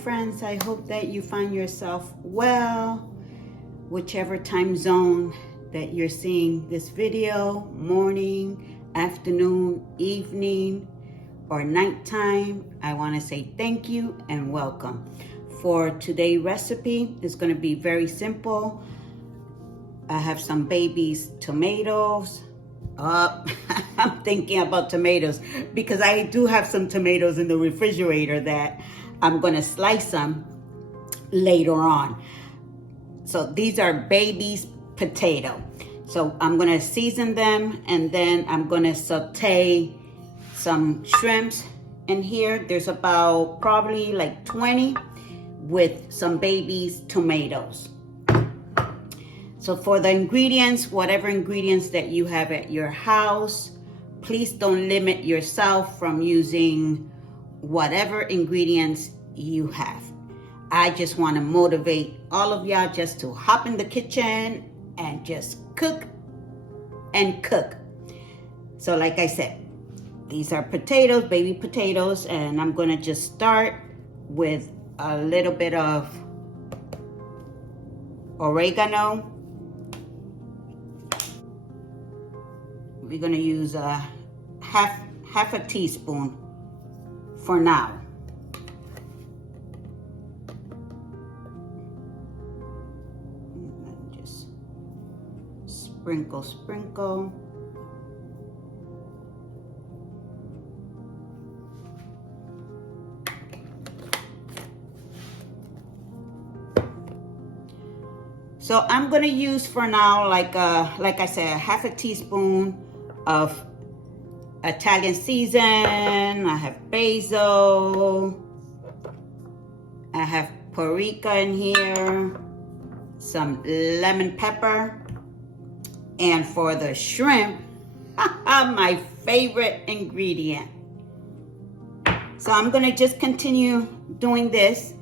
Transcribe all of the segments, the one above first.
friends. I hope that you find yourself well, whichever time zone that you're seeing this video, morning, afternoon, evening, or nighttime. I want to say thank you and welcome. For today's recipe, it's going to be very simple. I have some baby's tomatoes. I'm thinking about tomatoes because I do have some tomatoes in the refrigerator that I'm going to slice them later on. So these are baby's potato. So I'm going to season them, and then I'm going to saute some shrimps in here. There's about probably like 20 with some baby's tomatoes. So for the ingredients, whatever ingredients that you have at your house, please don't limit yourself from using whatever ingredients you have. I just want to motivate all of y'all just to hop in the kitchen and just cook and cook. So like I said, these are potatoes, baby potatoes, and I'm going to just start with a little bit of oregano. We're going to use a half a teaspoon for now. And just sprinkle. So I'm going to use for now, like I said, half a teaspoon of Italian season. I have basil. I have paprika in here. Some lemon pepper. And for the shrimp, my favorite ingredient. So I'm going to just continue doing this.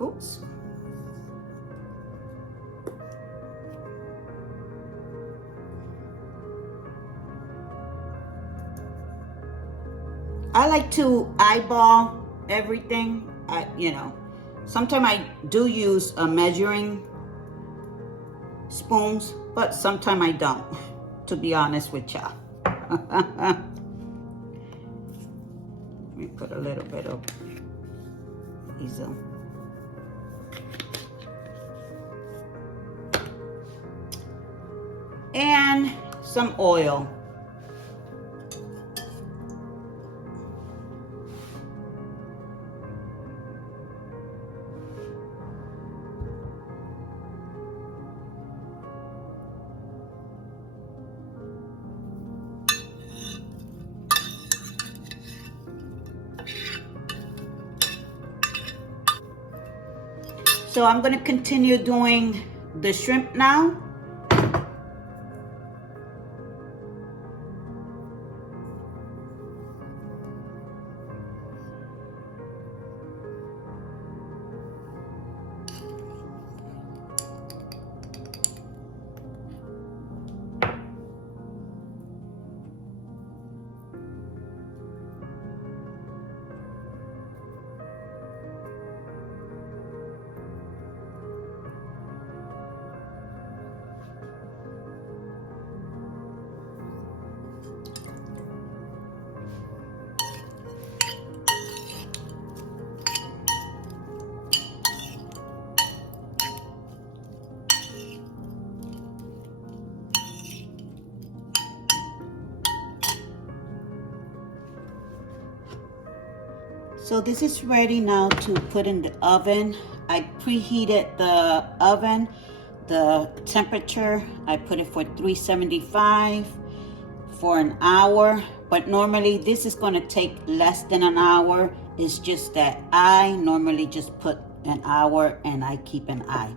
Oops. I like to eyeball everything. Sometimes I do use a measuring spoons, but sometimes I don't, to be honest with y'all. Let me put a little bit of diesel. And some oil. So I'm going to continue doing the shrimp now. So this is ready now to put in the oven. I preheated the oven, the temperature. I put it for 375 for an hour, but normally this is going to take less than an hour. It's just that I normally just put an hour and I keep an eye.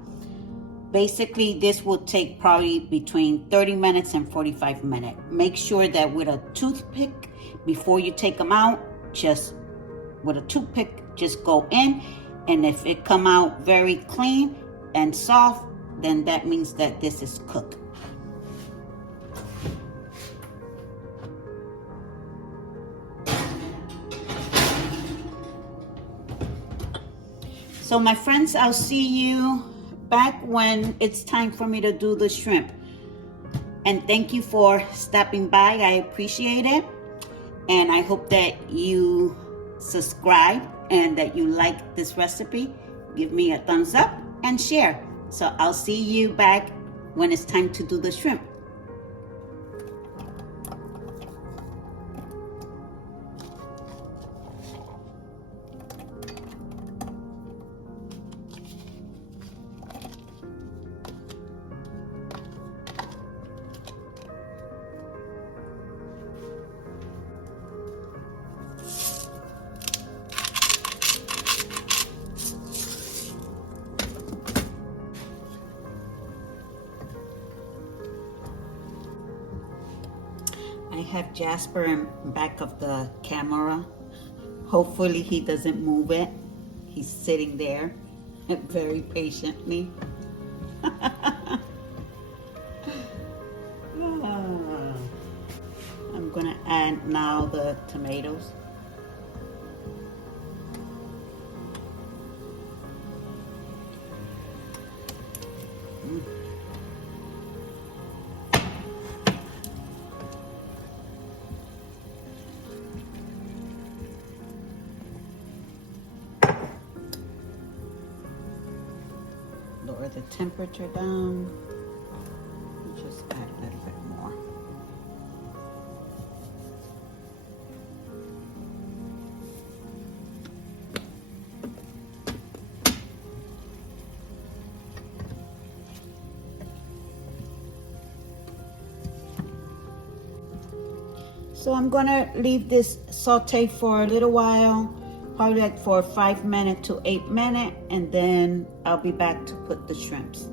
Basically, this will take probably between 30 minutes and 45 minutes. Make sure that with a toothpick, before you take them out, just with a toothpick, just go in. And if it come out very clean and soft, then that means that this is cooked. So my friends, I'll see you back when it's time for me to do the shrimp. And thank you for stopping by. I appreciate it. And I hope that you subscribe and that you like this recipe. Give me a thumbs up and share. So I'll see you back when it's time to do the shrimp. I have Jasper in back of the camera. Hopefully he doesn't move it. He's sitting there very patiently. I'm gonna add now the tomatoes. Lower the temperature down. Just add a little bit more. So I'm gonna leave this saute for a little while, probably like for 5 minutes to 8 minutes, and then I'll be back to put the shrimps.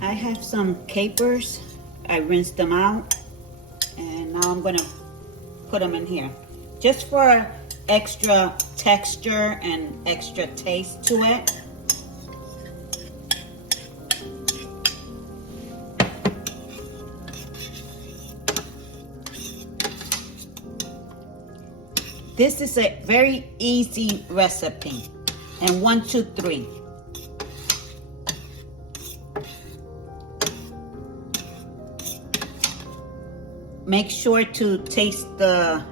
I have some capers. I rinsed them out, and now I'm gonna put them in here, just for extra texture and extra taste to it. This is a very easy recipe. And 1, 2, 3. Make sure to taste the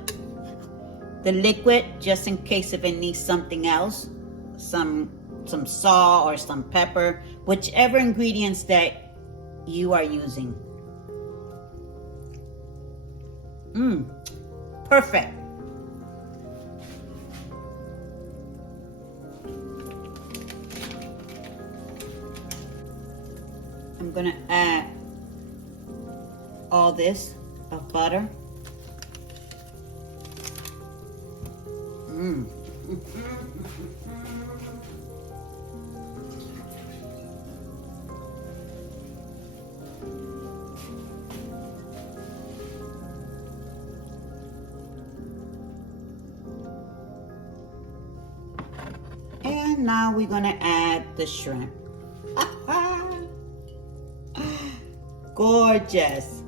liquid just in case if it needs something else. Some salt or some pepper, whichever ingredients that you are using. Perfect. I'm gonna add all this of butter. And now we're gonna add the shrimp. Gorgeous.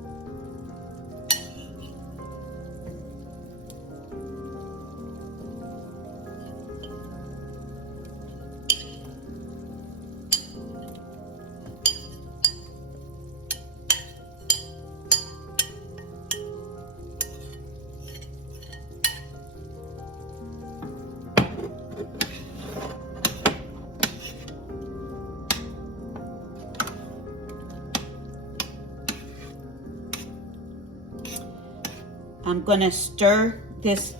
I'm gonna stir this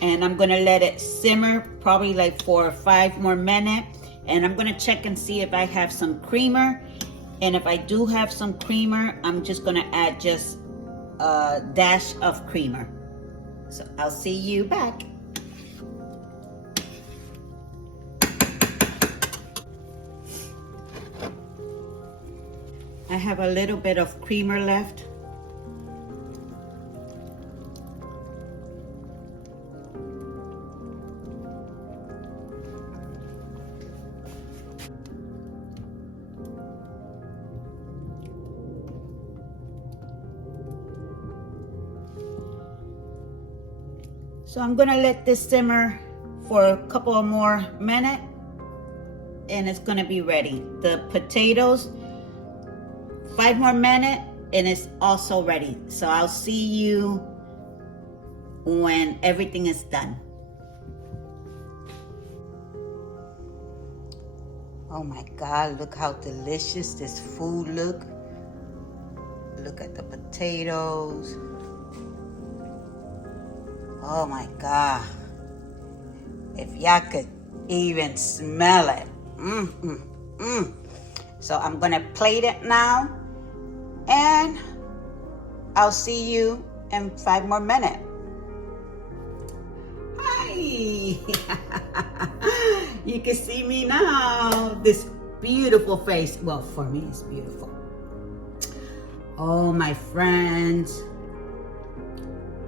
and I'm gonna let it simmer probably like for 5 more minutes, and I'm gonna check and see if I have some creamer, and if I do have some creamer, I'm just gonna add just a dash of creamer. So I'll see you back. I have a little bit of creamer left. So I'm gonna let this simmer for a couple of more minutes and it's gonna be ready. The potatoes, 5 more minutes and it's also ready. So I'll see you when everything is done. Oh my God, look how delicious this food look. Look at the potatoes. Oh my God. If y'all could even smell it. So I'm gonna plate it now and I'll see you in 5 more minutes. Hi. You can see me now. This beautiful face. Well, for me, it's beautiful. Oh, my friends.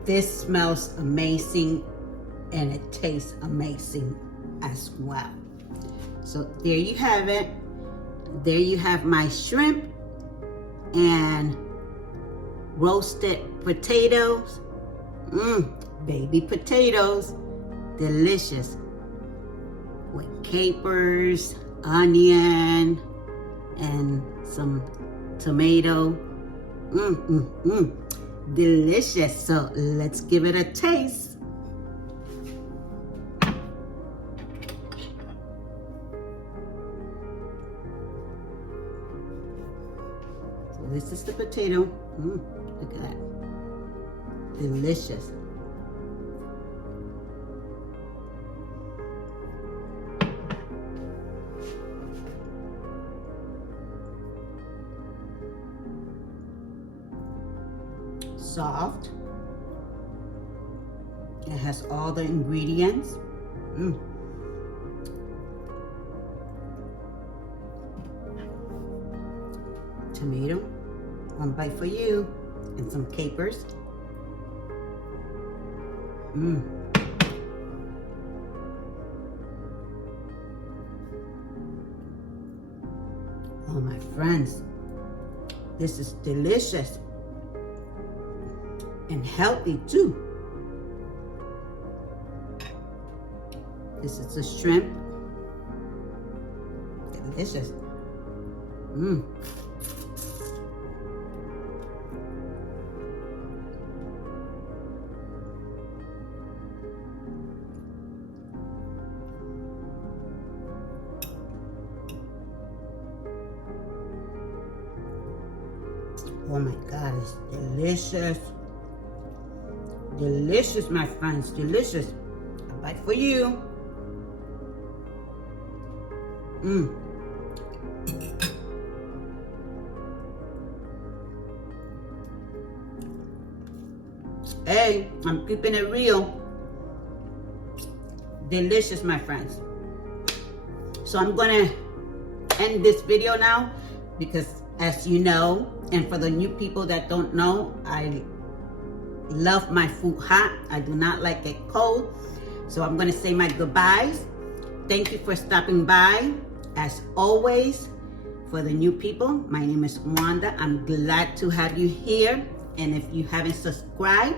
This smells amazing and it tastes amazing as well. So there you have it. There you have my shrimp and roasted potatoes. Baby potatoes, delicious. With capers, onion, and some tomato. Delicious. So let's give it a taste. So this is the potato. Look at that. Delicious. Soft. It has all the ingredients. Tomato, 1 bite for you, and some capers. Oh my friends, this is delicious. And healthy too. This is the shrimp. Delicious. Oh my God, it's delicious. Delicious, my friends, delicious. A bite for you. Hey, I'm keeping it real. Delicious, my friends. So I'm gonna end this video now because as you know, and for the new people that don't know, I love my food hot. I do not like it cold. So I'm gonna say my goodbyes. Thank you for stopping by. As always, for the new people, my name is Wanda. I'm glad to have you here. And if you haven't subscribed,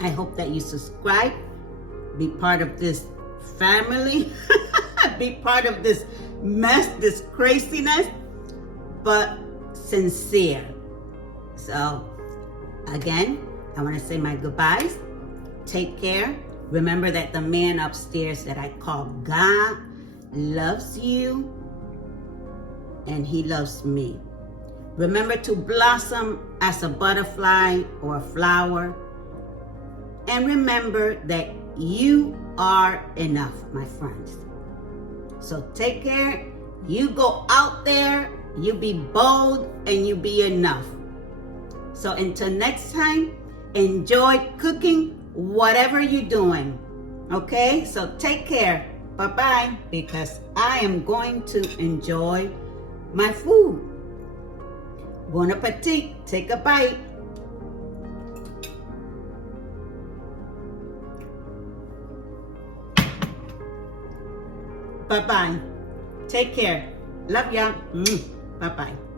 I hope that you subscribe. Be part of this family. Be part of this mess, this craziness, but sincere. So again, I want to say my goodbyes. Take care. Remember that the man upstairs that I call God loves you and he loves me. Remember to blossom as a butterfly or a flower. And remember that you are enough, my friends. So take care. You go out there, you be bold, and you be enough. So until next time, enjoy cooking whatever you're doing. Okay? So take care. Bye-bye. Because I am going to enjoy my food. Bon appetit. Take a bite. Bye-bye. Take care. Love ya. Bye-bye.